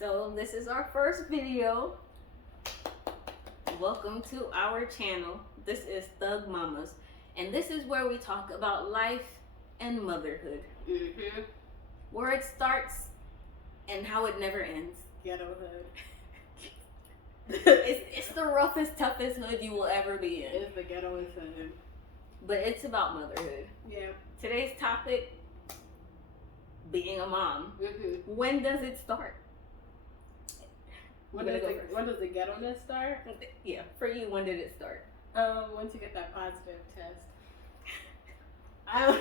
So this is our first video. Welcome to our channel. This is Thug Mamas, and this is where we talk about life and motherhood. Where it starts and how it never ends. Ghettohood. It's the roughest, toughest hood you will ever be in. It's the ghettoest hood. But it's about motherhood. Yeah. Today's topic, being a mom. When does it start? When does the ghetto-ness start? Yeah, for you, when did it start? Once you get that positive test. I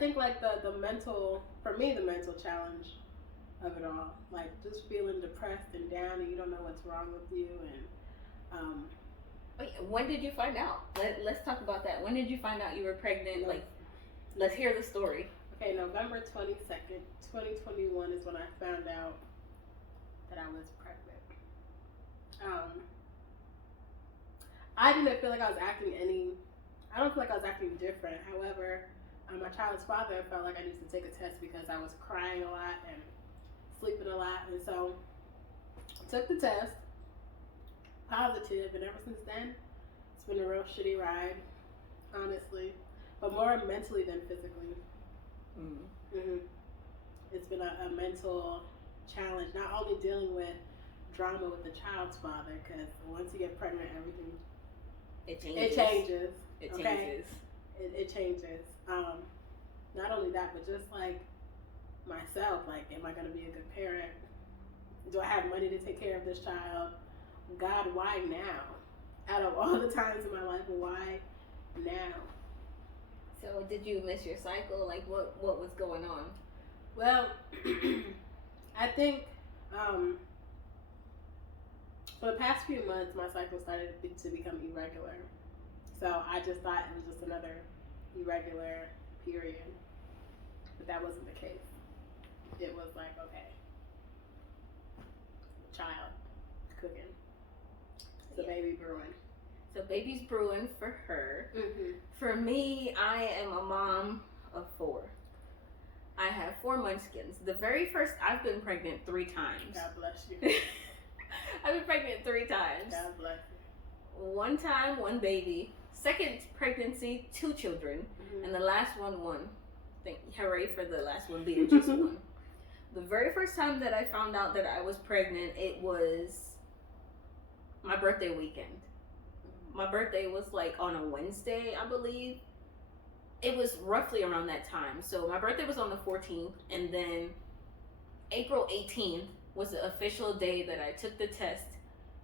think like the mental, for me, the mental challenge of it all, like just feeling depressed and down and you don't know what's wrong with you. And when did you find out? Let's talk about that. When did you find out you were pregnant? Like, let's hear the story. Okay, November 22nd, 2021 is when I found out that I was pregnant. I didn't feel like I was acting I don't feel like I was acting different. However, my child's father felt like I needed to take a test because I was crying a lot and sleeping a lot. And so I took the test, positive, and ever since then, it's been a real shitty ride, honestly, but more mentally than physically. It's been a mental challenge, not only dealing with drama with the child's father, because once you get pregnant, everything changes. It changes. Not only that, but just like myself, like, am I going to be a good parent? Do I have money to take care of this child? God, why now? Out of all the times in my life, why now? So did you miss your cycle? Like, what was going on? Well, I think for the past few months, my cycle started to become irregular. So I just thought it was just another irregular period. But that wasn't the case. It was like, okay, child cooking. The baby brewing. So baby's brewing for her. For me, I am a mom of 4. I have 4 munchkins. The very first, I've been pregnant 3 times. God bless you. I've been pregnant 3 times. God bless you. 1 time, 1 baby. Second pregnancy, 2 children. And the last one. Hooray for the last one being just 1. The very first time that I found out that I was pregnant, it was my birthday weekend. My birthday was like on a Wednesday, I believe. It was roughly around that time. So my birthday was on the 14th, and then April 18th was the official day that I took the test,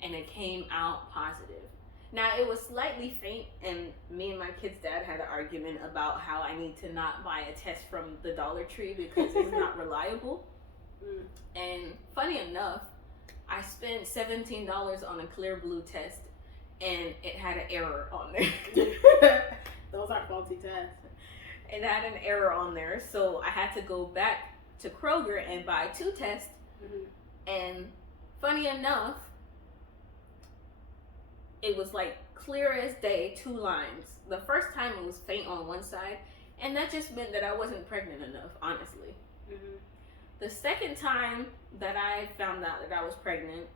and it came out positive. Now, it was slightly faint, and me and my kid's dad had an argument about how I need to not buy a test from the Dollar Tree because it's not reliable. And funny enough, I spent $17 on a clear blue test, and it had an error on there. Those are faulty tests. It had an error on there, so I had to go back to Kroger and buy 2 tests. And funny enough, it was like clear as day, 2 lines. The first time it was faint on one side, and that just meant that I wasn't pregnant enough, honestly. The second time that I found out that I was pregnant,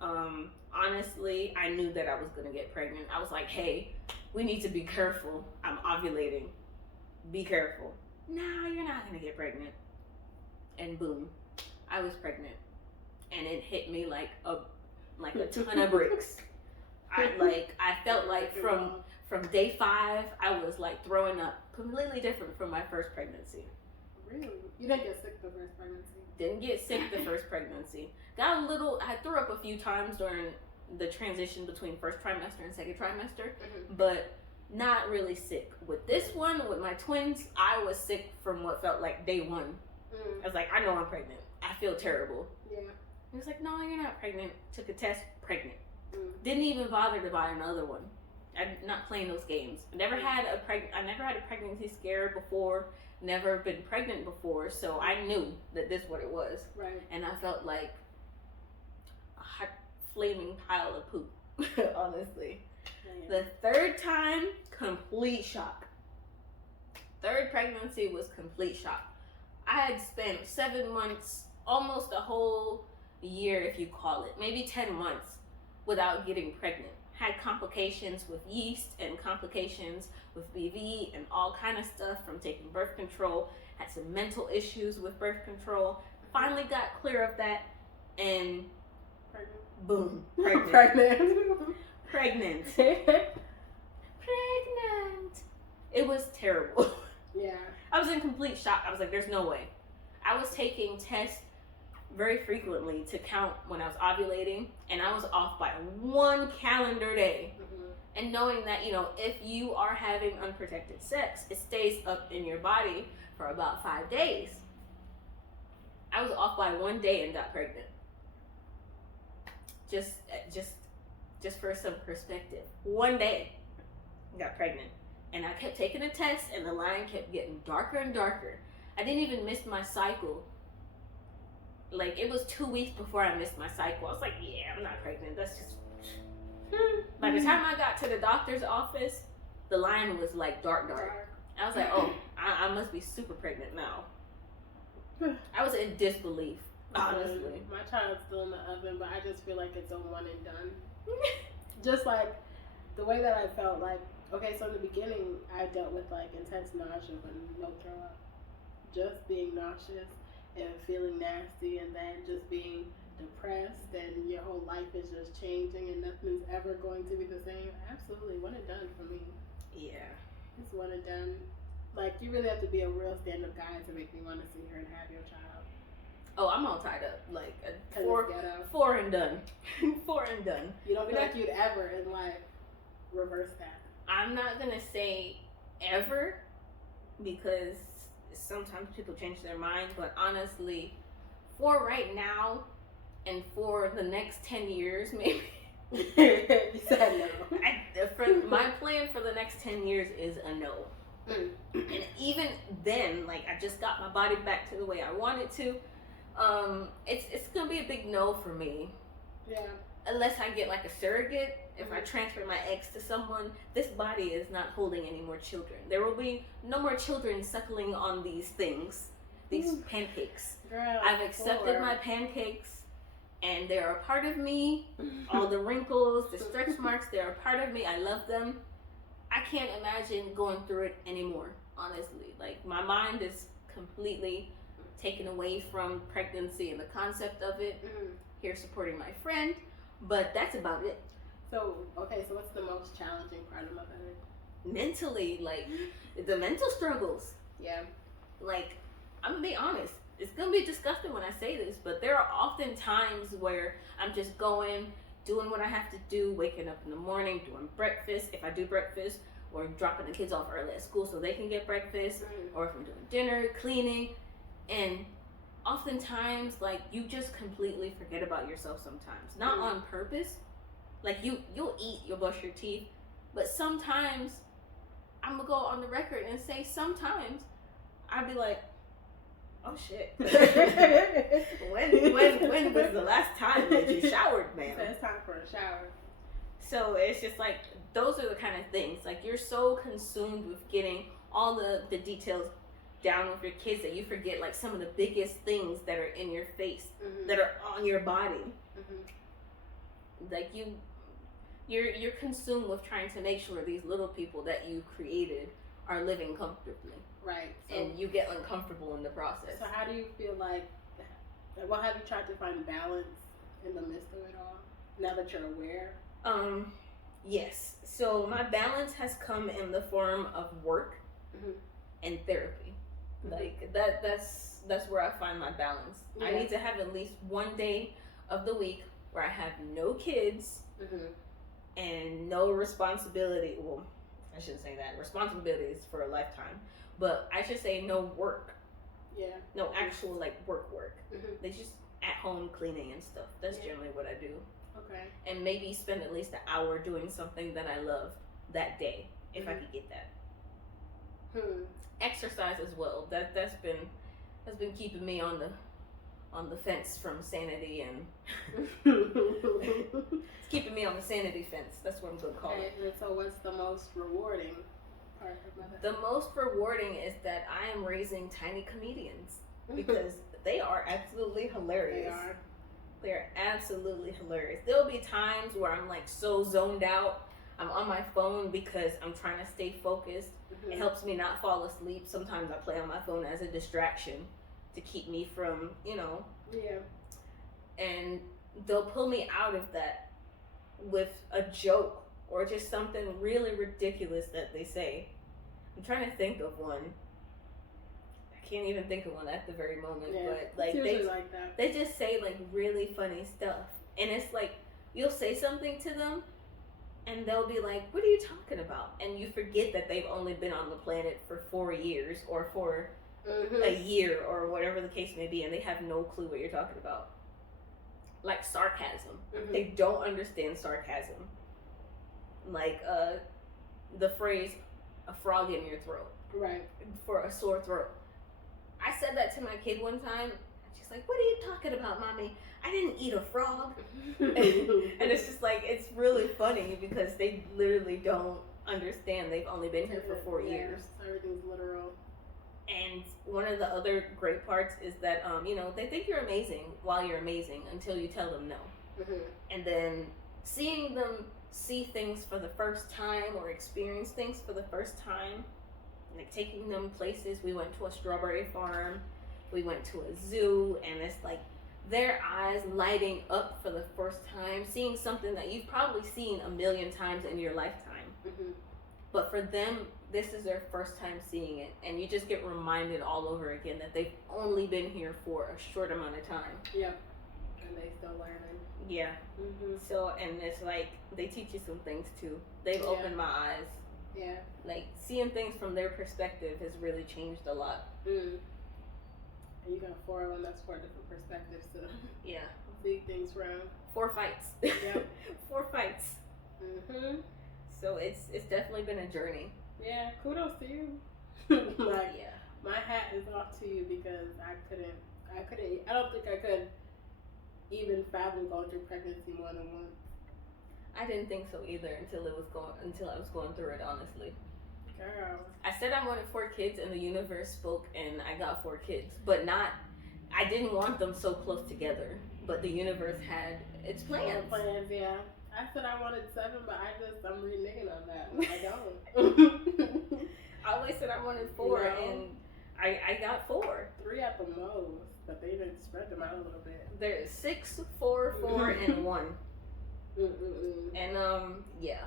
honestly, I knew that I was going to get pregnant. I was like, hey, we need to be careful. I'm ovulating. Be careful. No, you're not going to get pregnant. And boom, I was pregnant. And it hit me like a ton of bricks. I felt like from day 5, I was like throwing up. Completely different from my first pregnancy. Really? You didn't get sick the first pregnancy? Didn't get sick the first pregnancy. I threw up a few times during the transition between first trimester and second trimester, but not really sick. With this one, with my twins, I was sick from what felt like day 1. I was like, I know I'm pregnant. I feel terrible. Yeah. He was like, no, you're not pregnant. Took a test, pregnant. Didn't even bother to buy another one. I'm not playing those games. I never had a pregnancy scare before. Never been pregnant before, so I knew that this is what it was. Right. And I felt like a hot, flaming pile of poop, honestly. The third time, complete shock. Third pregnancy was complete shock. I I had spent 7 months, almost a whole year if you call it, maybe 10 months without getting pregnant. Had complications with yeast and complications with BV and all kind of stuff from taking birth control. Had some mental issues with birth control. Finally got clear of that, and boom, pregnant. Pregnant. It was terrible. Yeah. I was in complete shock. I was like, there's no way. I was taking tests very frequently to count when I was ovulating, and I was off by 1 calendar day. And knowing that, you know, if you are having unprotected sex, it stays up in your body for about 5 days. I was off by 1 day and got pregnant. Just for some perspective. 1 day, got pregnant. And I kept taking a test, and the line kept getting darker and darker. I didn't even miss my cycle. Like, it was 2 weeks before I missed my cycle. I was like, yeah, I'm not pregnant. That's just... By the time I got to the doctor's office, the line was like dark. I was like, oh, I must be super pregnant now. I was in disbelief, honestly. My child's still in the oven, but I just feel like it's a one and done. Just like the way that I felt like, okay, so in the beginning, I dealt with like intense nausea but no throw up. Just being nauseous and feeling nasty, and then just being depressed, and your whole life is just changing and nothing's ever going to be the same. Absolutely, one and done for me. Yeah. It's one and done. Like, you really have to be a real stand-up guy to make me want to see her and have your child. Oh, I'm all tied up. Like, 4 and done. 4 and done. You don't feel like you'd ever in life reverse that? I'm not going to say ever, because sometimes people change their mind, but honestly, for right now and for the next 10 years, maybe. You said no. My plan for the next 10 years is a no. And even then, like, I just got my body back to the way I wanted to. It's gonna be a big no for me. Yeah. Unless I get like a surrogate. If I transfer my eggs to someone, this body is not holding any more children. There will be no more children suckling on these things, these pancakes. Girl, I've accepted my pancakes, and they're a part of me. All the wrinkles, the stretch marks, they're a part of me. I love them. I can't imagine going through it anymore, honestly. Like, my mind is completely taken away from pregnancy and the concept of it. Here supporting my friend, but that's about it. So, okay, so what's the most challenging part of motherhood? Mentally, like, the mental struggles. Yeah. Like, I'm gonna be honest. It's gonna be disgusting when I say this, but there are often times where I'm just doing what I have to do, waking up in the morning, doing breakfast, if I do breakfast, or dropping the kids off early at school so they can get breakfast, or if I'm doing dinner, cleaning, and oftentimes, like, you just completely forget about yourself sometimes. Not on purpose. Like, you'll eat, you'll brush your teeth, but sometimes, I'm gonna go on the record and say sometimes, I'd be like, oh shit. when was the last time that you showered, ma'am? It's time for a shower. So it's just like, those are the kind of things. Like, you're so consumed with getting all the details down with your kids that you forget like some of the biggest things that are in your face, that are on your body. Like, you're consumed with trying to make sure these little people that you created are living comfortably. Right. So, and you get uncomfortable in the process. So how do you feel like, well, have you tried to find balance in the midst of it all, now that you're aware? Yes. So my balance has come in the form of work and therapy. Like, that's where I find my balance. I need to have at least 1 day of the week where I have no kids and no responsibility. Well, I shouldn't say that. Responsibilities for a lifetime. But I should say no work. Yeah. No actual, like, work. They just at home cleaning and stuff. That's generally what I do. Okay. And maybe spend at least an hour doing something that I love that day, if I could get that. Exercise as well. That's been keeping me on the fence from sanity, and it's keeping me on the sanity fence. That's what I'm gonna call it. And so what's the most rewarding part of motherhood? The most rewarding is that I am raising tiny comedians. because they are absolutely hilarious. They are. They're absolutely hilarious. There'll be times where I'm like so zoned out. I'm on my phone because I'm trying to stay focused. It helps me not fall asleep. Sometimes I play on my phone as a distraction to keep me from, Yeah. And they'll pull me out of that with a joke or just something really ridiculous that they say. I'm trying to think of one. I can't even think of one at the very moment, but like they just say like really funny stuff, and it's like you'll say something to them, and they'll be like, "What are you talking about?" And you forget that they've only been on the planet for 4 years or for a year or whatever the case may be, and they have no clue what you're talking about. Like sarcasm, they don't understand sarcasm. Like the phrase "a frog in your throat," right? For a sore throat. I said that to my kid one time, and she's like, "What are you talking about, mommy? I didn't eat a frog." And it's just like, it's really funny because they literally don't understand. They've only been here for 4 years. Everything's literal. And one of the other great parts is that, they think you're amazing while you're amazing until you tell them no. And then seeing them see things for the first time or experience things for the first time, like taking them places. We went to a strawberry farm, we went to a zoo, and it's like their eyes lighting up for the first time, seeing something that you've probably seen a million times in your lifetime. But for them, this is their first time seeing it, and you just get reminded all over again that they've only been here for a short amount of time. Yep. And they still learning. Yeah. So, and it's like they teach you some things too. They've opened my eyes. Yeah. Like seeing things from their perspective has really changed a lot. And you got 4 of them. That's 4 different perspectives to see things from. 4 fights. Yep. 4 fights. So it's definitely been a journey. Yeah. Kudos to you. My hat is off to you because I don't think I could even fathom going through pregnancy more than once. I didn't think so either until I was going through it, honestly. Girl. I said I wanted 4 kids and the universe spoke and I got 4 kids. But I didn't want them so close together. But the universe had its plans. Yeah. I said I wanted 7, but I'm reneging on that. I don't. I always said I wanted 4 and I got 4. 3 at the most, but they didn't spread them out a little bit. There's 6, 4, 4, and 1. And yeah.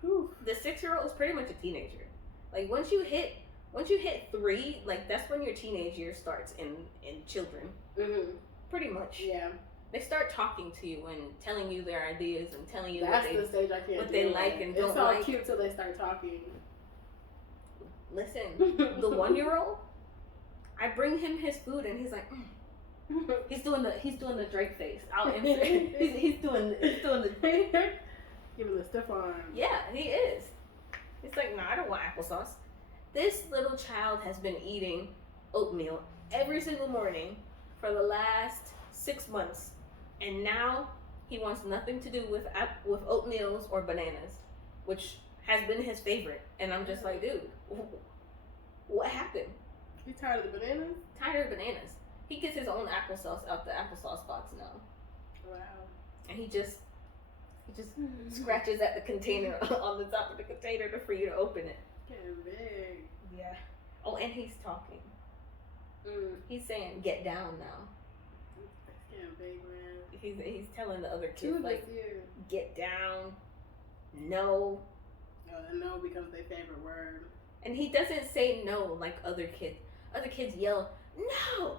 Whew. The 6-year-old is pretty much a teenager. Like once you hit 3, like that's when your teenage year starts in children. Pretty much. Yeah. They start talking to you and telling you their ideas and telling you that's the stage I can't what they like and don't like. It's all cute till they start talking. Listen, the 1-year-old, I bring him his food and he's like, he's doing the Drake face. I'll insert. he's doing the giving the stiff arm. Yeah, he is. It's like, no, I don't want applesauce. This little child has been eating oatmeal every single morning for the last 6 months, and now he wants nothing to do with oatmeals or bananas, which has been his favorite. And I'm just like, dude, what happened? You tired of the bananas? Tired of bananas. He gets his own applesauce out the applesauce box now. Wow. And he just scratches at the container on the top of the container for you to open it. Getting big. Yeah. Oh, and he's talking. He's saying, "Get down now." It's getting big, man. He's telling the other kids like, "Get down." No. And no becomes their favorite word. And he doesn't say no like other kids. Other kids yell, "No."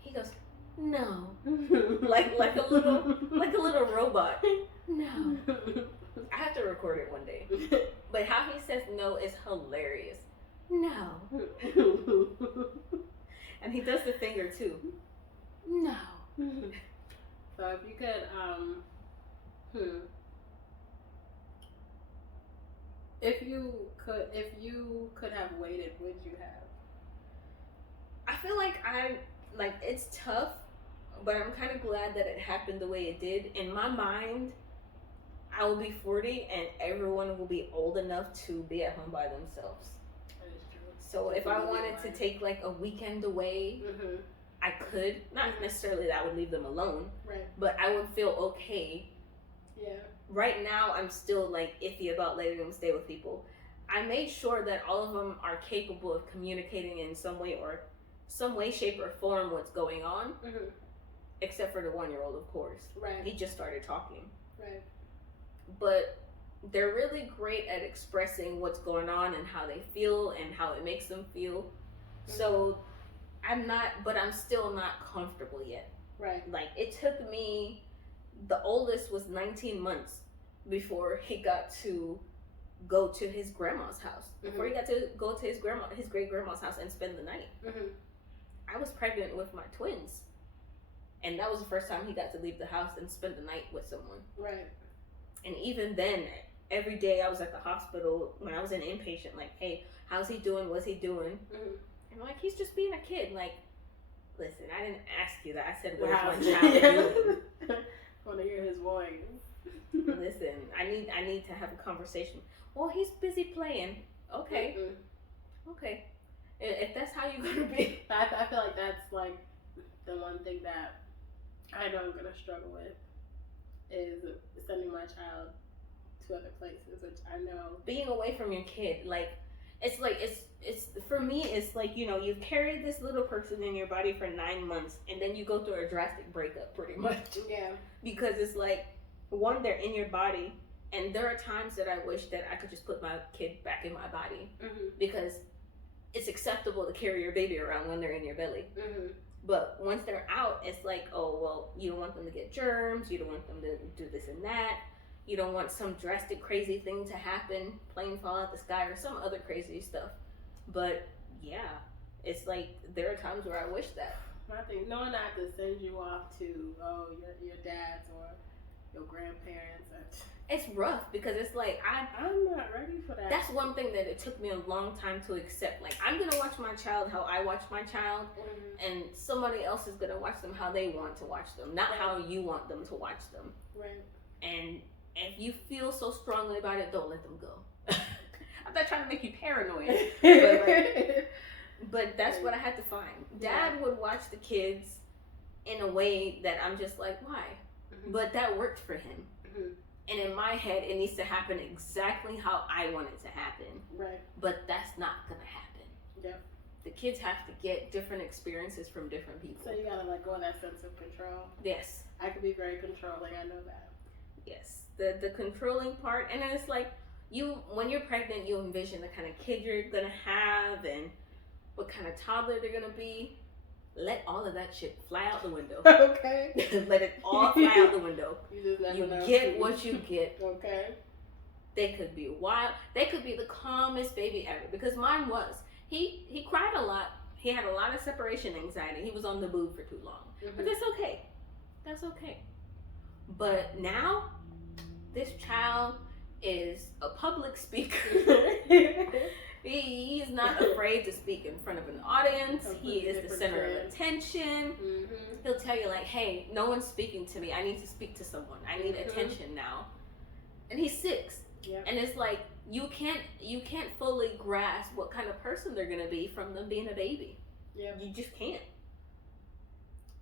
He goes, "No." like a little robot. No. I have to record it one day. But how he says no is hilarious. No. And he does the finger too. No. So if you could if you could have waited, would you have? I feel like it's tough, but I'm kind of glad that it happened the way it did. In my mind, I will be 40 and everyone will be old enough to be at home by themselves. That is true. So if I wanted to take like a weekend away, I could. Not necessarily that I would leave them alone, right? But I would feel okay. Yeah. Right now, I'm still like iffy about letting them stay with people. I made sure that all of them are capable of communicating in some way, shape, or form what's going on. Except for the 1-year-old, of course. Right. He just started talking. Right. But they're really great at expressing what's going on and how they feel and how it makes them feel. So I'm still not comfortable yet. Right. Like, it took me, the oldest was 19 months before he got to go to his grandma's house. Before he got to go to his great grandma's house and spend the night. I was pregnant with my twins. And that was the first time he got to leave the house and spend the night with someone. Right. And even then, every day I was at the hospital when I was an inpatient, like, hey, how's he doing? What's he doing? And I'm like, he's just being a kid. Like, listen, I didn't ask you that. I said, what's my child doing? I want to hear his voice. Listen, I need to have a conversation. Well, he's busy playing. Okay. Okay. If that's how you're going to be. I feel like that's like the one thing that I know I'm going to struggle with is sending my child to other places, which I know. Being away from your kid, it's for me, it's like, you've carried this little person in your body for 9 months, and then you go through a drastic breakup, pretty much. Yeah. Because it's like, one, they're in your body, and there are times that I wish that I could just put my kid back in my body, because it's acceptable to carry your baby around when they're in your belly. But once they're out, it's like, oh, well, you don't want them to get germs. You don't want them to do this and that. You don't want some drastic, crazy thing to happen, plane fall out the sky or some other crazy stuff. But yeah, it's like there are times where I wish that. I think knowing I have to send you off to your dad's or your grandparents. It's rough because it's like I'm not ready for that. That's one thing that it took me a long time to accept. Like, I'm gonna watch my child how I watch my child, and somebody else is gonna watch them how they want to watch them, not how you want them to watch them. Right. And if you feel so strongly about it, don't let them go. I'm not trying to make you paranoid, but that's what I had to find. Dad would watch the kids in a way that I'm just like, why? But that worked for him. And in my head, it needs to happen exactly how I want it to happen. Right. But that's not going to happen. Yep. The kids have to get different experiences from different people. So you got to let go of that sense of control. Yes. I can be very controlling. I know that. Yes. The controlling part. And then it's like, when you're pregnant, you envision the kind of kid you're going to have and what kind of toddler they're going to be. Let all of that shit fly out the window. Okay. Let it all fly out the window. You just never know. Get what you get. Okay. They could be wild. They could be the calmest baby ever. Because mine was. He cried a lot. He had a lot of separation anxiety. He was on the boob for too long. But that's okay. That's okay. But now, this child is a public speaker. He's not afraid to speak in front of an audience. He is the center of attention. He'll tell you like, hey, no one's speaking to me. I need to speak to someone. I need attention now. And he's 6. Yep. And it's like, you can't fully grasp what kind of person they're going to be from them being a baby. Yep. You just can't.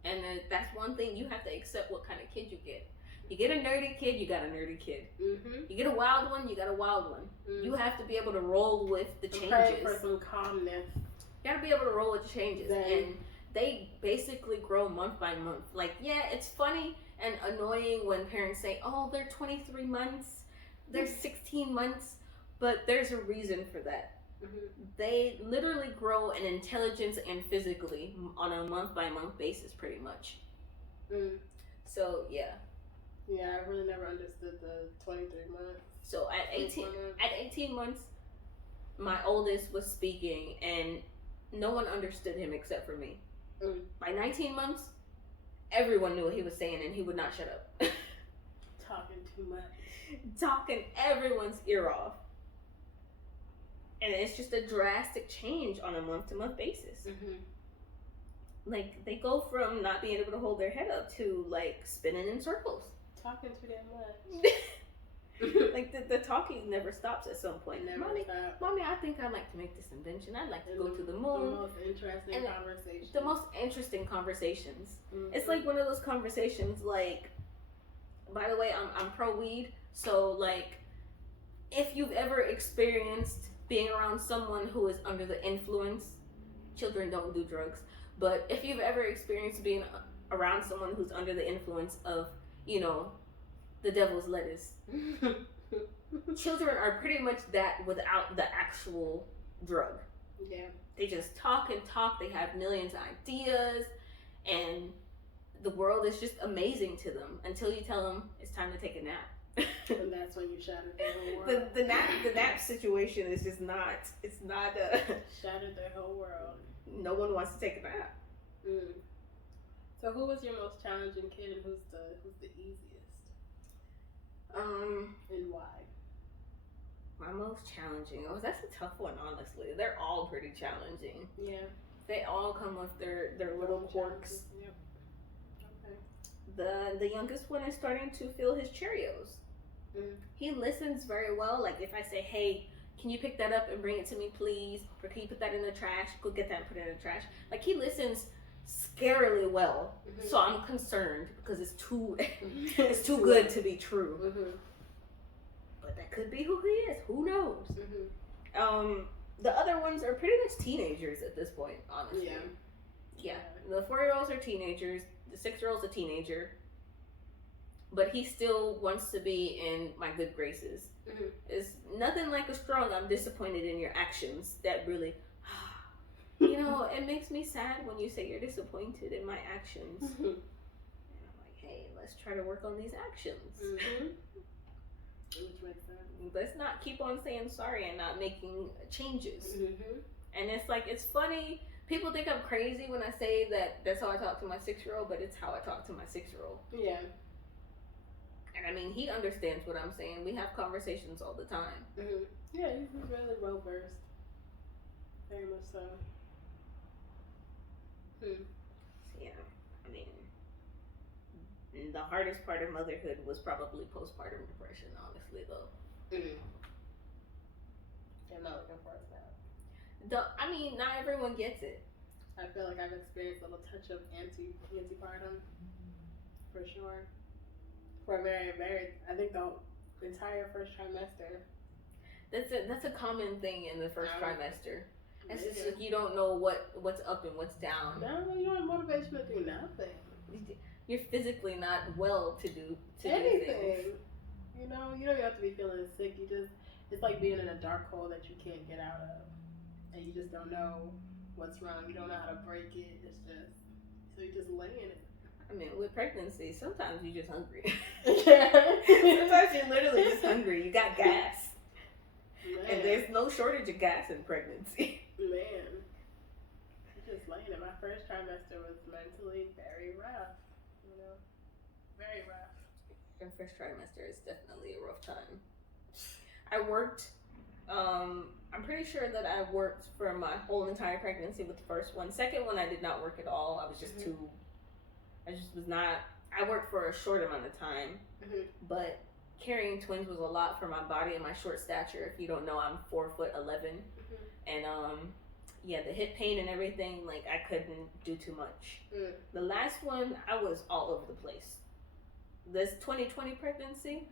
And that's one thing, you have to accept what kind of kid you get. You get a nerdy kid, you got a nerdy kid. You get a wild one, you got a wild one. You have to be able to roll with the changes. Pray for some calmness. You got to be able to roll with the changes. And they basically grow month by month. Like, yeah, it's funny and annoying when parents say, oh, they're 23 months, they're 16 months, but there's a reason for that. They literally grow in intelligence and physically on a month by month basis, pretty much. So, yeah. Yeah, I really never understood the 23 months. So at 18 months, my oldest was speaking, and no one understood him except for me. By 19 months, everyone knew what he was saying, and he would not shut up. Talking too much. Talking everyone's ear off. And it's just a drastic change on a month-to-month basis. Like, they go from not being able to hold their head up to, like, spinning in circles. Talking too damn much. Like the talking never stops at some point. Mommy, I think I'd like to make this invention. I'd like to go to the moon. The most interesting conversations. The most interesting conversations. It's like one of those conversations like, by the way, I'm pro weed, so like, if you've ever experienced being around someone who is under the influence, children don't do drugs, but if you've ever experienced being around someone who's under the influence of, you know, the devil's lettuce, children are pretty much that without the actual drug. Yeah. They just talk and talk, they have millions of ideas, and the world is just amazing to them until you tell them it's time to take a nap. And that's when you shattered their whole world. The nap situation is just not. It's not. Shattered their whole world. No one wants to take a nap. So who was your most challenging kid, and who's the easiest? And why? My most challenging. Oh, that's a tough one. Honestly, they're all pretty challenging. Yeah. They all come with their little quirks. Yep. Okay. The youngest one is starting to feel his Cheerios. He listens very well. Like if I say, hey, can you pick that up and bring it to me, please? Or can you put that in the trash? Go get that and put it in the trash. Like he listens scarily well. So I'm concerned because it's too good to be true. But that could be who he is. Who knows? The other ones are pretty much teenagers at this point, honestly. Yeah. The 4-year-olds are teenagers. The 6-year-old's a teenager. But he still wants to be in my good graces. It's nothing like a strong, I'm disappointed in your actions. That really, you know, it makes me sad when you say you're disappointed in my actions. And I'm like, hey, let's try to work on these actions. Which makes sense. Let's not keep on saying sorry and not making changes. And it's like, it's funny. People think I'm crazy when I say that that's how I talk to my 6-year-old, but it's how I talk to my 6-year-old. Yeah. And I mean, he understands what I'm saying. We have conversations all the time. Yeah, he's really well versed. Very much so. Yeah, I mean, the hardest part of motherhood was probably postpartum depression, honestly, though. I'm not looking forward to that. I mean, not everyone gets it. I feel like I've experienced a little touch of antepartum, for sure. For a very, I think the entire first trimester. That's a common thing in the first trimester. It's just like you don't know what's up and what's down. No, you don't have motivation to do nothing. You're physically not well to do anything. Do things. You know, you don't have to be feeling sick. It's like being in a dark hole that you can't get out of, and you just don't know what's wrong. You don't know how to break it. So you just lay in it. I mean, with pregnancy, sometimes you're just hungry. Sometimes you're literally just hungry. You got gas. Man. And there's no shortage of gas in pregnancy. Man. Just laying in. My first trimester was mentally very rough. You know? Very rough. Your first trimester is definitely a rough time. I worked, I'm pretty sure that I worked for my whole entire pregnancy with the first one. Second one, I did not work at all. I was just I worked for a short amount of time, but carrying twins was a lot for my body and my short stature. If you don't know, I'm 4'11", and the hip pain and everything, like I couldn't do too much. The last one, I was all over the place. This 2020 pregnancy,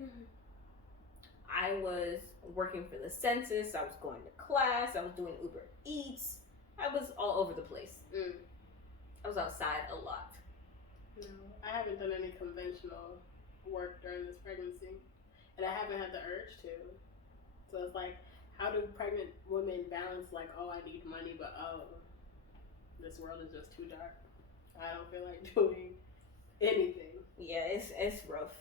I was working for the census, I was going to class, I was doing Uber Eats, I was all over the place. I was outside a lot. No, I haven't done any conventional work during this pregnancy, and I haven't had the urge to. So it's like, how do pregnant women balance like, oh, I need money, but oh, this world is just too dark. I don't feel like doing anything. Yeah, it's rough.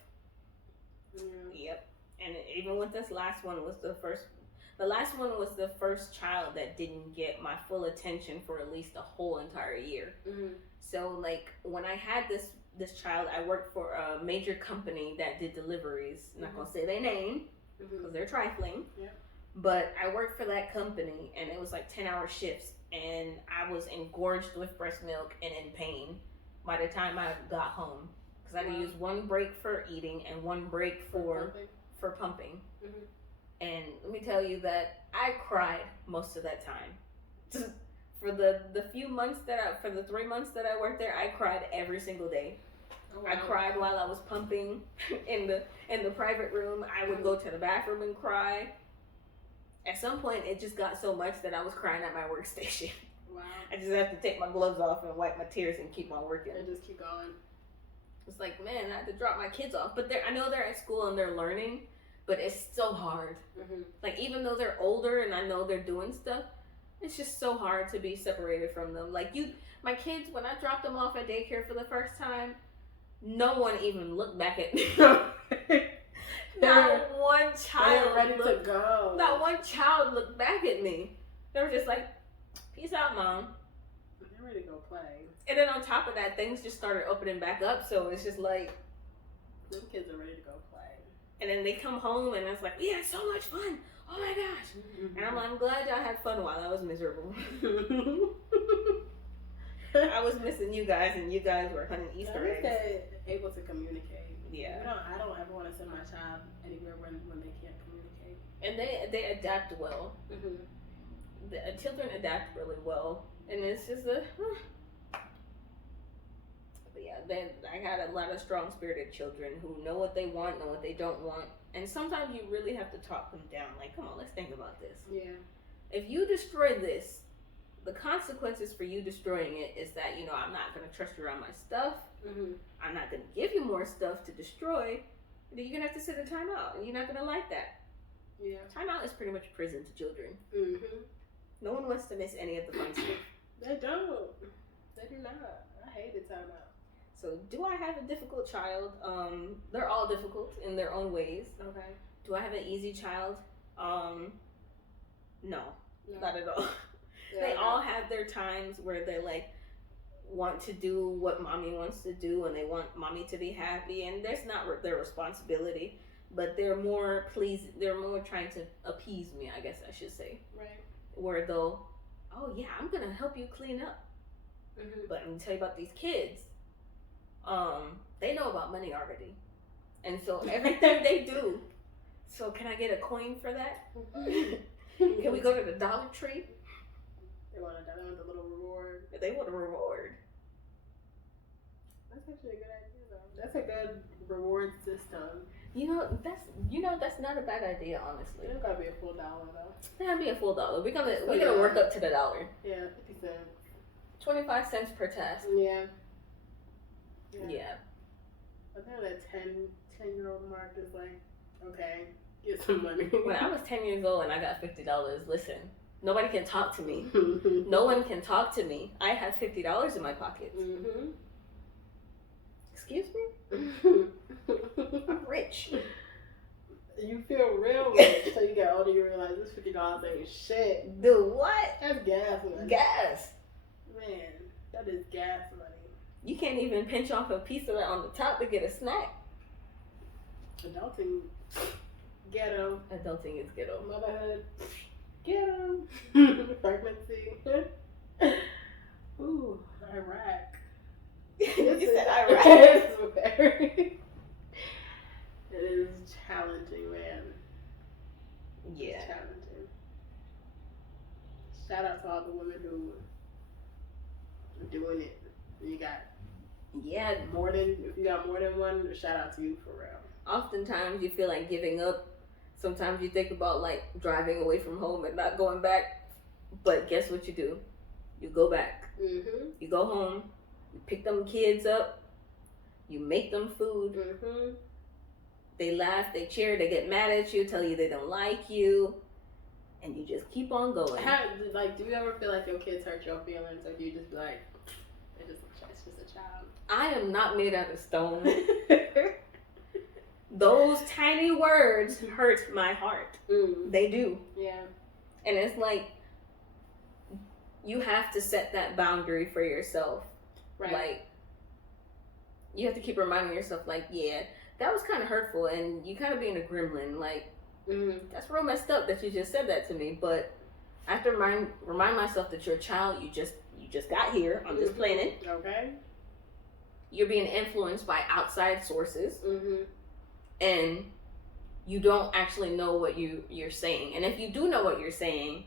Yep. And even with this last one was the last one was the first child that didn't get my full attention for at least a whole entire year. So like when I had this child, I worked for a major company that did deliveries. I'm not gonna say their name because they're trifling. But I worked for that company, and it was like 10-hour shifts, and I was engorged with breast milk and in pain by the time I got home, because I had to use one break for eating and one break for for pumping. And let me tell you that I cried most of that time. For the few months for the 3 months that I worked there, I cried every single day. Oh, wow. I cried while I was pumping in the private room. I would go to the bathroom and cry. At some point, it just got so much that I was crying at my workstation. Wow. I just have to take my gloves off and wipe my tears and keep on working. And just keep going. It's like, man, I have to drop my kids off. But I know they're at school and they're learning, but it's so hard. Like, even though they're older and I know they're doing stuff, it's just so hard to be separated from them. Like, my kids, when I dropped them off at daycare for the first time, no one even looked back at me. Not one child. Ready to go. Not one child looked back at me. They were just like, peace out, Mom. They're ready to go play. And then on top of that, things just started opening back up. So it's just like, them kids are ready to go play. And then they come home and it's like, we had so much fun. Oh my gosh. And I'm like, I'm glad y'all had fun while I was miserable. I was missing you guys and you guys were hunting Easter eggs. They're able to communicate. Yeah. I don't ever want to send my child anywhere when they can't communicate. And they adapt well. The children adapt really well. And it's just but yeah, I had a lot of strong-spirited children who know what they want, know what they don't want. And sometimes you really have to talk them down. Like, come on, let's think about this. Yeah. If you destroy this, the consequences for you destroying it is that, I'm not going to trust you around my stuff. I'm not going to give you more stuff to destroy. Then you're going to have to sit in timeout, and you're not going to like that. Yeah. Timeout is pretty much prison to children. No one wants to miss any of the fun stuff. They don't. They do not. I hated timeout. So, do I have a difficult child? They're all difficult in their own ways. Okay. Do I have an easy child? No, not at all. Yeah, they all have their times where they want to do what mommy wants to do, and they want mommy to be happy, and that's not their responsibility. But they're more trying to appease me, I guess I should say. Right. Where they'll, oh yeah, I'm gonna help you clean up. But I'm gonna tell you about these kids. They know about money already, and so everything they do. So can I get a coin for that? Can we go to the Dollar Tree? They want the little reward. They want a reward. That's actually a good idea, though. That's a good reward system. That's not a bad idea, honestly. It's gotta be a full $1, though. It gotta be a full $1. We're gonna work up to the $1. Yeah, 50 cents. 25 cents per task. Yeah. I think that 10-year-old mark is like, okay, get some money. When I was 10 years old and I got $50, listen, nobody can talk to me. No one can talk to me. I have $50 in my pocket. Excuse me? I'm rich. You feel real rich until you get older. You realize this $50 ain't shit. Dude, what? That's gas money. Gas. Man, that is gas money. You can't even pinch off a piece of it on the top to get a snack. Adulting, ghetto. Adulting is ghetto. Motherhood, ghetto. Pregnancy. Ooh, Iraq. You said Iraq. It is challenging, man. Yeah. It's challenging. Shout out to all the women who are doing it. You got if you got more than one, shout out to you for real. Oftentimes you feel like giving up. Sometimes you think about driving away from home and not going back. But guess what you do? You go back. You go home. You pick them kids up. You make them food. They laugh, they cheer, they get mad at you, tell you they don't like you. And you just keep on going. Do you ever feel like your kids hurt your feelings? Or do you just be like, it's just a child? I am not made out of stone. Those tiny words hurt my heart. They do. Yeah. And it's like, you have to set that boundary for yourself. Right. You have to keep reminding yourself, yeah, that was kind of hurtful, and you kind of being a gremlin. That's real messed up that you just said that to me. But I have to remind myself that you're a child. You just got here on this planet. Okay. You're being influenced by outside sources, and you don't actually know what you're saying. And if you do know what you're saying,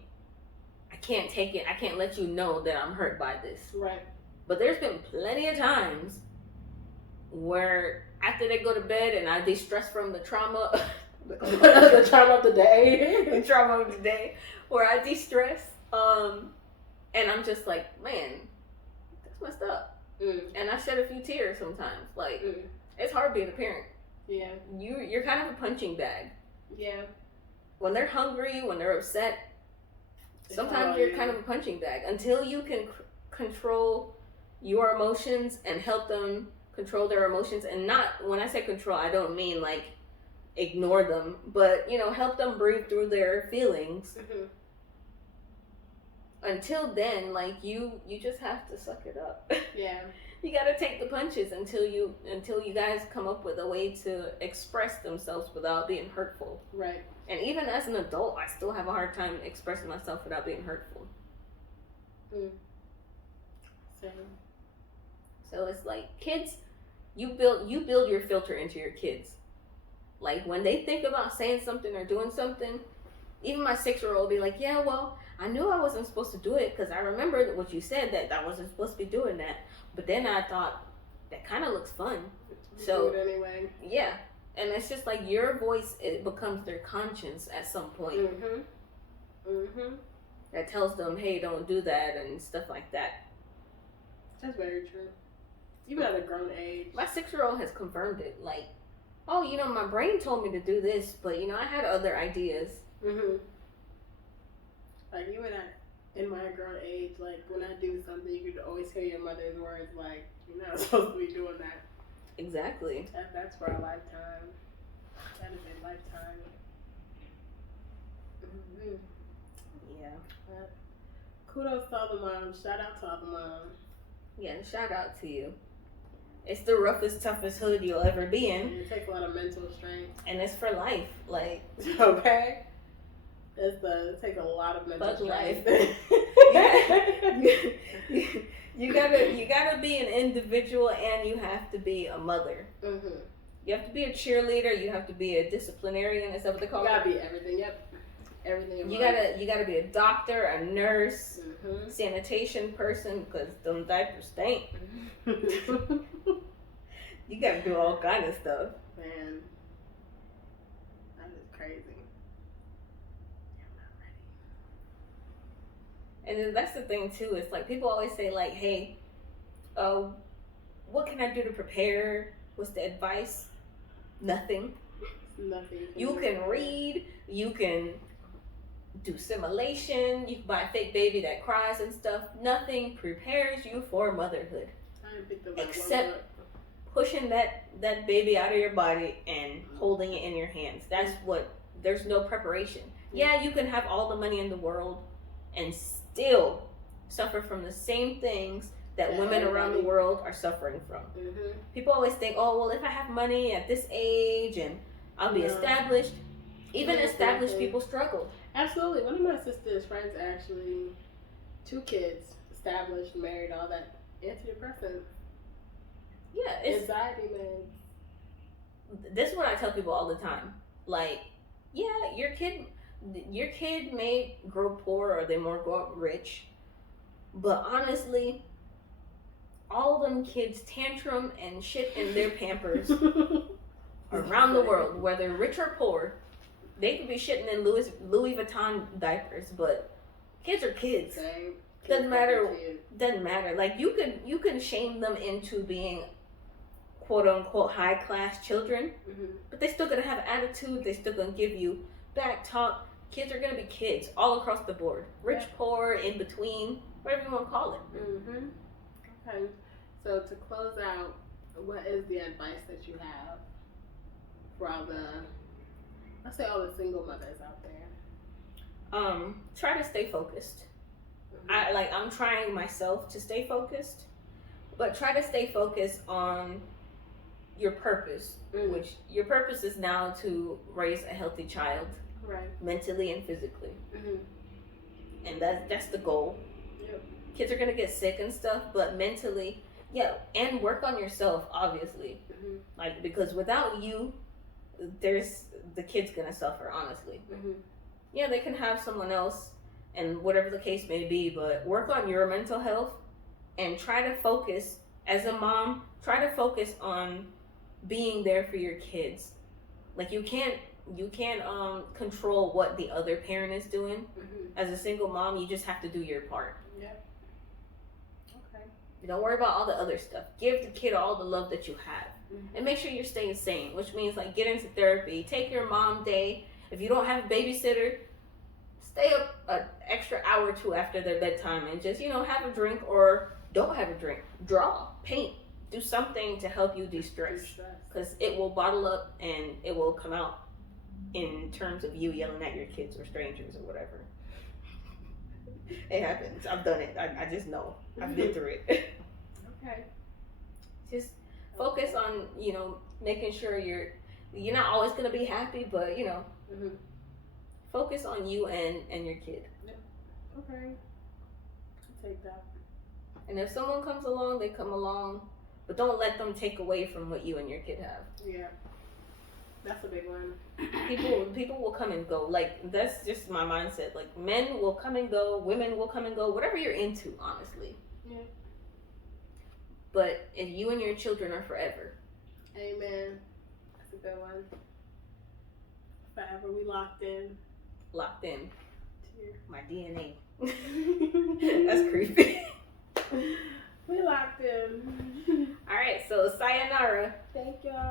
I can't take it. I can't let you know that I'm hurt by this. Right. But there's been plenty of times where after they go to bed and I de-stress from the trauma, the trauma of the day, the trauma of the day, where I de-stress, and I'm just like, man, that's messed up. And I shed a few tears sometimes. Like, it's hard being a parent. Yeah. You're kind of a punching bag. Yeah. When they're hungry, when they're upset, sometimes you're kind of a punching bag. Until you can control your emotions and help them control their emotions. And not, when I say control, I don't mean like ignore them, but, you know, help them breathe through their feelings. Until then, like, you just have to suck it up. Yeah. You gotta take the punches until you guys come up with a way to express themselves without being hurtful. Right. And even as an adult, I still have a hard time expressing myself without being hurtful. Same. So it's like, kids, you build your filter into your kids. Like, when they think about saying something or doing something, even my 6-year-old will be like, yeah, well, I knew I wasn't supposed to do it because I remembered what you said, that I wasn't supposed to be doing that. But then I thought, that kind of looks fun. So, do it anyway. Yeah. And it's just like your voice, it becomes their conscience at some point. That tells them, hey, don't do that and stuff like that. That's very true. Even at a grown age. My 6-year-old has confirmed it. Like, oh, you know, my brain told me to do this, but, you know, I had other ideas. Like, even in my grown age, like, when I do something, you could always hear your mother's words, like, you're not supposed to be doing that. Exactly. That's for a lifetime. That is a lifetime. Yeah. Kudos to all the moms. Shout out to all the moms. Yeah, shout out to you. It's the roughest, toughest hood you'll ever be in. It takes a lot of mental strength. And it's for life. Like, okay. It takes a lot of mental strength. Life. you gotta be an individual, and you have to be a mother. You have to be a cheerleader. You have to be a disciplinarian. Is that what they call it? You gotta be everything. Yep. Everything. You gotta be a doctor, a nurse, sanitation person, because them diapers stink. You gotta do all kind of stuff. Man, that is crazy. And then that's the thing too. It's like people always say, like, "Hey, what can I do to prepare? What's the advice?" Nothing. Nothing. You can read. You can do simulation. You can buy a fake baby that cries and stuff. Nothing prepares you for motherhood, except pushing that baby out of your body and holding it in your hands. That's what. There's no preparation. Yeah, you can have all the money in the world and still suffer from the same things that women around the world are suffering from. People always think, oh, well, if I have money at this age and I'll be established. Even established people struggle. Absolutely. One of my sister's friends, actually, 2 kids, established, married, all that, antidepressant. Yeah. Anxiety, man. This is what I tell people all the time. Like, yeah, your kid may grow poor or they more grow up rich, but honestly, all of them kids tantrum and shit in their Pampers around the world, whether rich or poor. They could be shitting in Louis Vuitton diapers, but kids are kids. Doesn't matter. Like, you can shame them into being quote unquote high class children, but they're still gonna have attitude. They're still gonna give you back talk. Kids are gonna be kids all across the board. Rich, poor, in between, whatever you want to call it. Okay. So to close out, what is the advice that you have for all the, let's say, all the single mothers out there? Try to stay focused. I'm trying myself to stay focused, but try to stay focused on your purpose, which your purpose is now to raise a healthy child, right, mentally and physically, and that's the goal. Kids are gonna get sick and stuff, but mentally, and work on yourself, obviously, like, because without you, the kid's gonna suffer, honestly. Yeah, they can have someone else and whatever the case may be, but work on your mental health and try to focus, as a mom, try to focus on being there for your kids. Like, you can't control what the other parent is doing. As a single mom, you just have to do your part. Yep. Okay. Don't worry about all the other stuff. Give the kid all the love that you have. And make sure you're staying sane, which means, like, get into therapy, take your mom day. If you don't have a babysitter, stay up an extra hour or two after their bedtime and just, have a drink, or don't have a drink. Draw, paint, do something to help you de-stress. Because it will bottle up and it will come out in terms of you yelling at your kids or strangers or whatever. It happens. I've done it. I just know. I've been through it. Okay. Just focus on, making sure you're not always going to be happy, but, focus on you and your kid. Yep. Okay. I'll take that. And if someone comes along, they come along, but don't let them take away from what you and your kid have. Yeah. That's a big one. People will come and go. Like, that's just my mindset. Like, men will come and go, women will come and go, whatever you're into, honestly. Yeah. But if you and your children are forever. Amen. That's a good one. Forever we locked in. Locked in. To my DNA. That's creepy. We locked in. All right, so sayonara. Thank y'all.